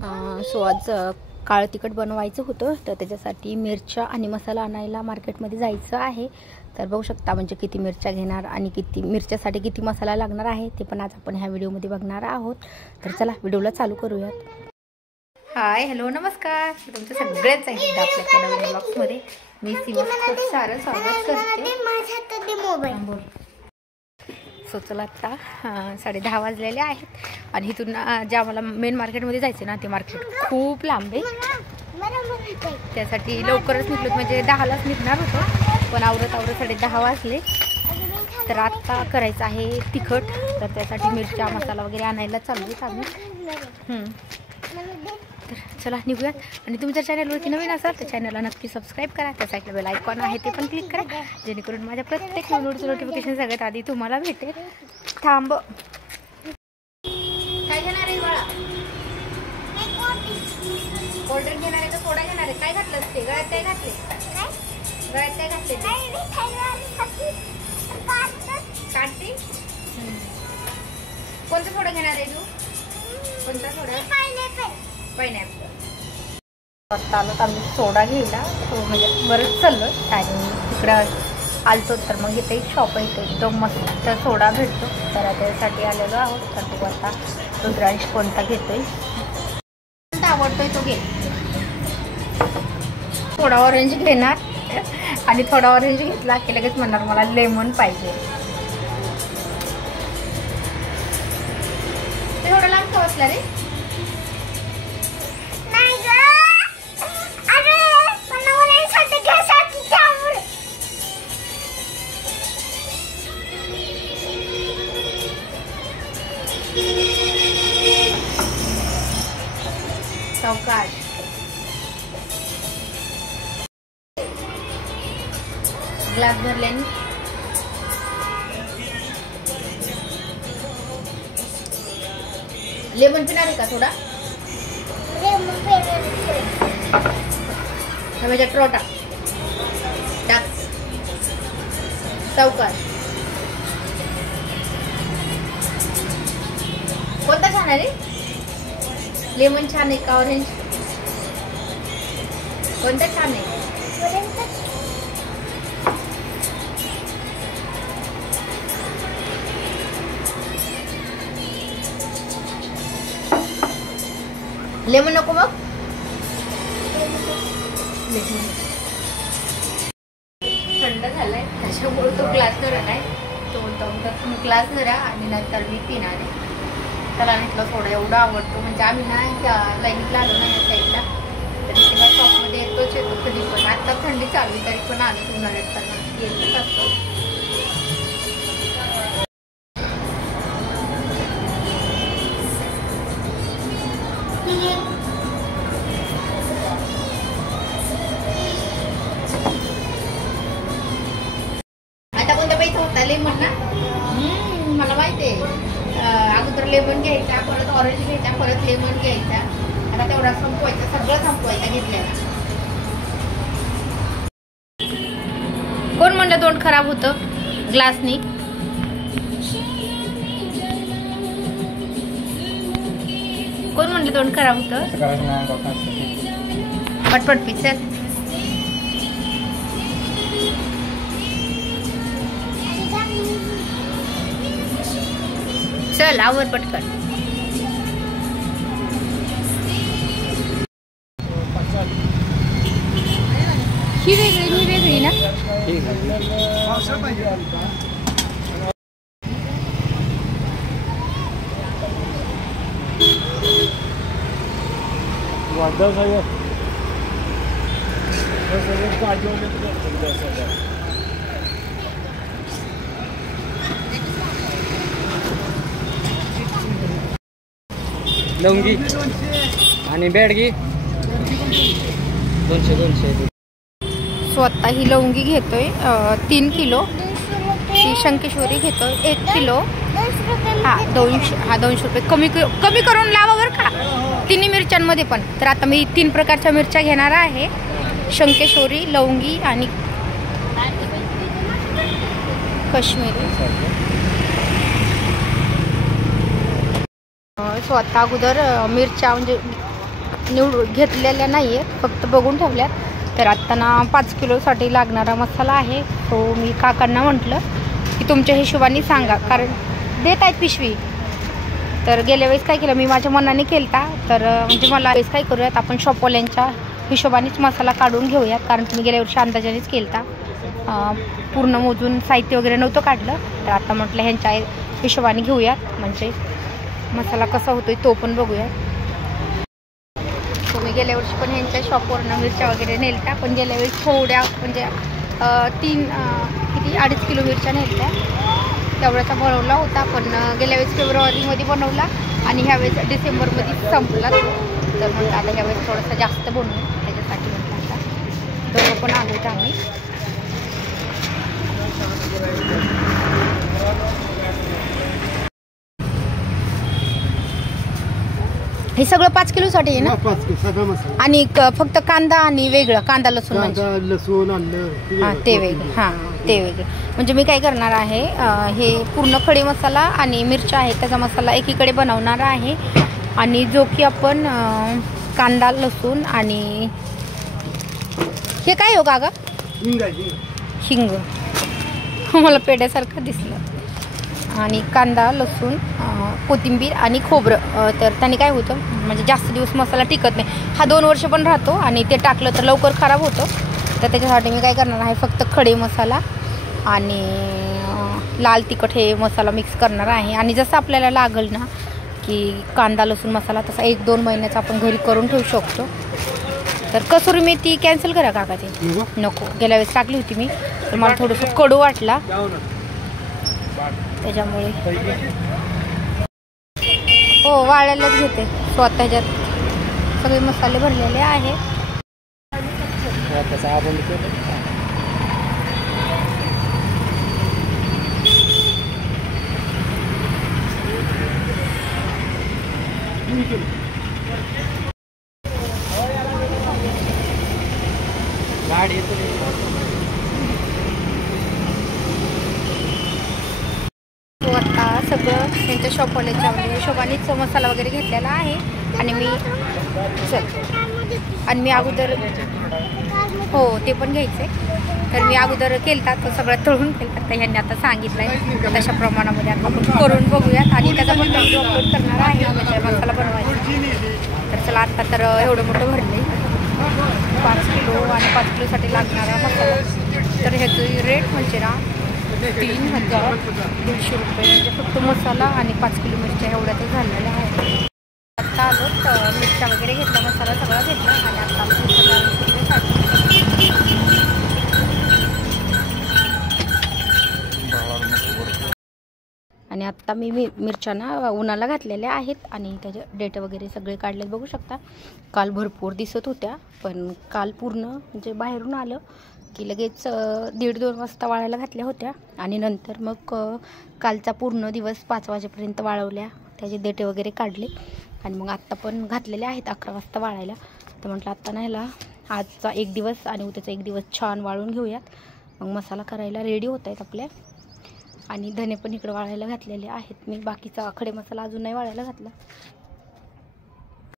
So आज काळं तिखट बनवायचं होतं, तर त्याच्यासाठी मिरच्या आणि मसाला आणायला मार्केटमध्ये जायचं आहे. तर बघू शकता म्हणजे किती मिरच्या घेणार आणि किती मिरच्यासाठी किती मसाला लागणार आहे ते पण आज आपण ह्या व्हिडिओमध्ये बघणार आहोत. तर चला व्हिडिओला चालू करूयात. हाय, हॅलो, नमस्कार. तुमचं सगळ्यांचं एकदा आपल्या नवीन ब्लॉग्समध्ये मी सीमा खूप सारं स्वागत करते. सो चला आत्ता 10:30 वाजलेले आहेत आणि इथून जे आम्हाला मेन मार्केटमध्ये जायचं ना ते मार्केट खूप लांब आहे. त्यासाठी लवकरच निघलो, म्हणजे 10लाच निघणार होतो, पण आवरत 10:30 वाजले. तर आत्ता करायचं आहे तिखट, तर त्यासाठी मिरच्या मसाला वगैरे आणायला चाललो आम्ही. तर चला निघूयात. आणि तुमच्या चॅनलवरती नवीन असाल तर चॅनलला नक्की सबस्क्राईब करा. त्या साईडला बेल आयकॉन आहे ते पण क्लिक करा, जेणेकरून माझ्या प्रत्येक व्हिडिओचं नोटिफिकेशन सगळ्यात आधी तुम्हाला भेटेल. थांब, काय घेणार आहे बाळा? कोल्ड्रिंक घेणार आहे का सोडा घेणार आहे? काय घातलं ते गळ्यात? काय घातले? गळ्यात काय घातले? काढते. कोणता सोडा घेणार आहे तू? कोणता सोडा? पायनॅपल. आता आलो आम्ही सोडा घ्यायला, म्हणजे बरंच चाललो आणि तिकडं आलतो. तर मग इथे एक शॉप आहे, इथे एकदम मस्त सोडा भेटतो, तर त्यासाठी आलेलो आहोत. तर तो आता रुद्रांश कोणता घेतोय, कोणता आवडतोय तो घे. थोडा ऑरेंज घेणार आणि थोडा ऑरेंज घेतला की लगेच म्हणणार मला लेमन पाहिजे. ते थोडं लांब का बसला रे? सावकाश. ग्लास भरल्याने लेमन पिणार आहे का? थोडा म्हणजे ट्रोटा टाक. सावकाश. कोणता छान आहे रे? लेमन छान आहे का ऑरेंज? कोणता छान आहे? लेमन नको मग? थंड झालाय त्याच्यामुळे तो ग्लास धरा नाही. तो तुम्ही ग्लास धरा आणि नंतर मी पिणार आहे. त्याला म्हटलं सोडा एवढा आवडतो, म्हणजे आम्ही ना त्या लाईनीला आलो ना या साईडला, तर तेव्हा शॉपमध्ये येतोच कधी पण. आता थंडी चालू तरी पण आलो, उन्हाळ्यात तर येतच असतो. आता कोणत्या पैसा होता? लेमन ना? मला माहिती आहे. अगोदर लेमन घ्यायचा, परत ऑरेंज घ्यायचा, परत लेमन घ्यायचा. आता तेवढा संपवायचा, सगळं संपवायचं घेतल्याला. कोण म्हणलं तोंड खराब होतं ग्लासनी? कोण म्हणलं तोंड खराब होतं? पटपट पिचर. चल आवर पटकन. ही वेगळी ना? लवंगी आणि बेडगी 200. स्वतः ही लवंगी घेतोय 3 किलो. ही शंकेश्वरी घेतोय 1 किलो. हा 200 रुपये कमी करून लावा बरं का, तिन्ही मिरच्यांमध्ये पण. तर आता मी 3 प्रकारच्या मिरच्या घेणार आहे, शंकेश्वरी, लवंगी आणि काश्मीरी. सो आता अगोदर मिरच्या म्हणजे निवडून घेतलेल्या नाही आहेत, फक्त बघून ठेवल्यात. तर आत्ता ना 5 किलोसाठी लागणारा मसाला आहे तो मी काकांना म्हटलं की तुमच्या हिशोबाने सांगा, कारण देत आहेत पिशवी. तर गेल्या वेळेस काय केलं मी माझ्या मनाने केलता, तर म्हणजे मला वेळेस काय करूयात आपण शॉपवाल्यांच्या हिशोबानेच मसाला काढून घेऊयात, कारण तुम्ही गेल्या वर्षी अंदाजानेच केलता, पूर्ण मोजून साहित्य वगैरे नव्हतं काढलं. तर आता म्हटलं ह्यांच्या हिशोबाने घेऊयात, म्हणजे मसाला कसा होतोय तो पण बघूयात. तुम्ही गेल्या वर्षी पण ह्यांच्या शॉपवरनं मिरच्या वगैरे नेलत्या, पण गेल्या वेळेस थोड्या म्हणजे 2.5 किलो मिरच्या नेलत्या, तेवढ्याचा बनवला होता. पण गेल्या वेळेस फेब्रुवारीमध्ये बनवला आणि ह्यावेळेस डिसेंबरमध्ये संपला तो. तर म्हटलं आता ह्यावेळेस थोडासा जास्त बनवू, त्याच्यासाठी म्हटलं आता दोघं पण आलो होतं आम्ही. हे सगळं 5 किलोसाठी आहे ना? 5 किलो सगळा मसाला. आणि फक्त कांदा आणि वेगळं कांदा लसूण म्हणजे लसूण आलं ते वेगळे. हां ते वेगळे. म्हणजे मी काय करणार आहे, हे पूर्ण खडे मसाला आणि मिरच्या आहे त्याचा मसाला एकीकडे बनवणार आहे, आणि जो की आपण कांदा लसूण आणि हे काय हो काका? हिंग. मला पेड्यासारखं दिसलं. आणि कांदा लसूण कोथिंबीर आणि खोबरं. तर त्याने काय होतं म्हणजे जास्त दिवस मसाला टिकत नाही, हा 2 वर्ष पण राहतो, आणि ते टाकलं तर लवकर खराब होतं. तर त्याच्यासाठी मी काय करणार आहे, फक्त खडे मसाला आणि लाल तिखट हे मसाला मिक्स करणार आहे. आणि जसं आपल्याला लागल ना की कांदा लसूण मसाला, तसा 1-2 महिन्याचा आपण घरी करून ठेवू शकतो. तर कसुरी मेथी कॅन्सल करा काकाची. नको, गेल्या वेळेस टाकली होती मी, तर मला थोडंसं कडू वाटला त्याच्यामुळे. हो वाळायलाच घेते स्वतः, ह्याच्यात सगळे मसाले भरलेले आहे. आता सगळं त्यांच्या शॉपवाल्याच्या हिशोबानेच मसाला वगैरे घेतलेला आहे. आणि मी अगोदर हो ते पण घ्यायचे. तर मी अगोदर केलता तर सगळं तळून केलता, तर ह्यांनी आता सांगितलं आहे तशा प्रमाणामध्ये आता आपण करून बघूयात, आणि त्याचा पण व्हिडिओ अपलोड करणार आहे म्हणजे मसाला बनवायचा. तर चला आता तर एवढं मोठं भरले 5 किलो, आणि 5 किलोसाठी लागणारा मसाला. तर ह्याचं रेट म्हणजे ना 3,150 रुपये, म्हणजे फक्त मसाला आणि 5 किलो मिरच्या एवढ्याच झालेल्या आहे. आता आलो तर मिरच्या वगैरे घेतला, मसाला सगळा घेतला, आणि आता आणि आत्ता मी मिरच्यांना उन्हाला घातलेल्या आहेत, आणि त्याचे डेट वगैरे सगळे काढलेत बघू शकता. काल भरपूर दिसत होत्या, पण काल पूर्ण म्हणजे बाहेरून आलं की लगेच 1:30-2 वाजता वाळायला घातल्या होत्या, आणि नंतर मग कालचा पूर्ण दिवस 5 वाजेपर्यंत वाळवल्या, त्याचे देठे वगैरे काढले, आणि मग आत्ता पण घातलेले आहेत 11 वाजता वाळायला. तर म्हटलं आत्ता नाही ह्याला आजचा 1 दिवस आणि उद्याचा 1 दिवस छान वाळून घेऊयात, मग मसाला करायला रेडी होत आहेत आपल्या. आणि धने पण इकडे वाळायला घातलेले आहेत मी, बाकीचा खडे मसाला अजून नाही वाळायला घातला.